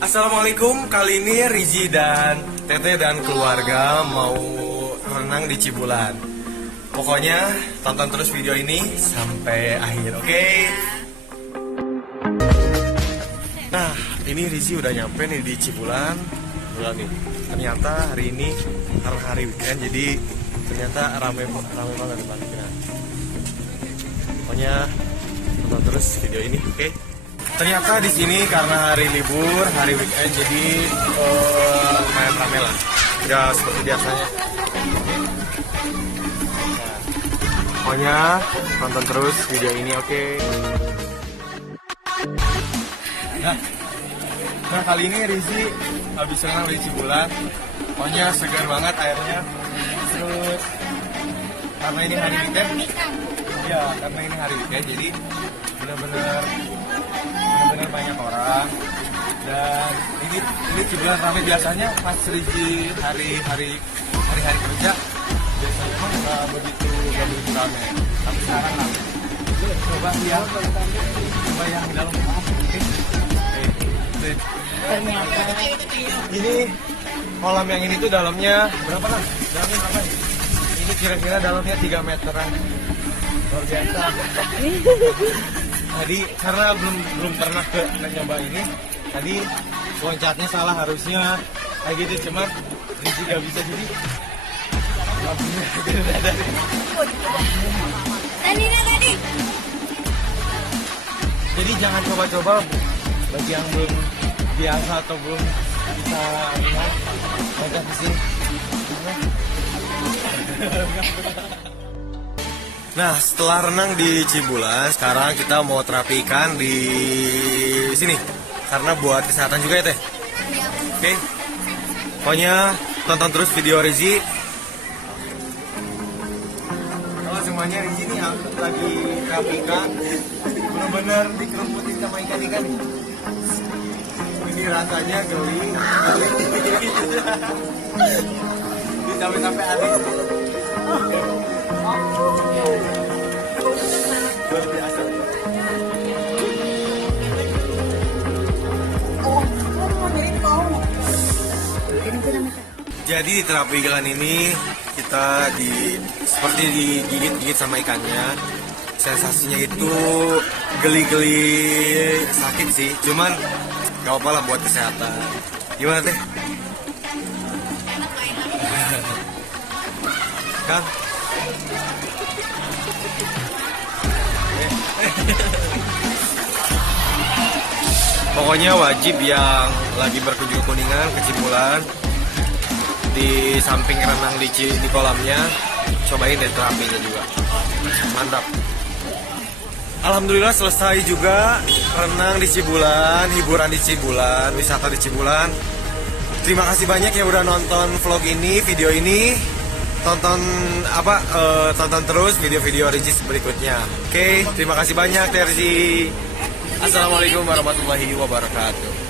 Assalamualaikum, kali ini Rizi dan Tete dan keluarga mau renang di Cibulan. Pokoknya tonton terus video ini sampai akhir, oke? Nah, ini Rizi udah nyampe nih di Cibulan. Udah nih, ternyata hari ini karena hari weekend, jadi ternyata rame banget di parkiran. Pokoknya tonton terus video ini, oke? Ternyata di sini karena hari libur, hari weekend, jadi lumayan rame lah. Ya seperti biasanya. Pokoknya tonton terus video ini, oke? Nah kali ini Rizi habis renang di Cibulan. Pokoknya segar banget airnya. Terus karena ini hari weekend, ya karena ini hari weekend, jadi benar-benar banyak orang. Dan ini Cibulan ramai. Biasanya pas Rizi hari-hari kerja biasanya emang nggak begitu ramai, tapi sekarang ramai. Coba yang di dalam. Ini kolam yang ini tuh dalamnya berapa lah? Dalamnya berapa? Ini kira-kira dalamnya 3 meteran. Luar biasa. Tadi karena belum pernah nyoba ini, tadi loncatnya salah, harusnya kayak gitu, cuman Rizi gak bisa, jadi jadi jangan coba-coba bagi yang belum biasa atau belum bisa loncat di sini. Nah, setelah renang di Cibulan, sekarang kita mau terapi ikan di sini. Karena buat kesehatan juga ya, Teh. Oke. Pokoknya tonton terus video Rizi. Halo semuanya, Rizi nih lagi terapi ikan. Bener-bener dikeremutin sama ikan-ikan nih. Ini rasanya geli. Sampai habis. Luar biasa. Jadi di terapi ikan ini kita seperti digigit-gigit sama ikannya. Sensasinya itu geli-geli sakit sih, cuman gak apa-apa lah buat kesehatan. Gimana Teh? Kang? Pokoknya wajib yang lagi berkunjung ke Kuningan, ke Cibulan, di samping renang di kolamnya, cobain deh terapinya juga. Mantap. Alhamdulillah selesai juga renang di Cibulan, hiburan di Cibulan, wisata di Cibulan. Terima kasih banyak yang udah nonton vlog ini, video ini. Tonton terus video-video Rizi berikutnya. Oke, terima kasih banyak Rizi. Assalamualaikum warahmatullahi wabarakatuh.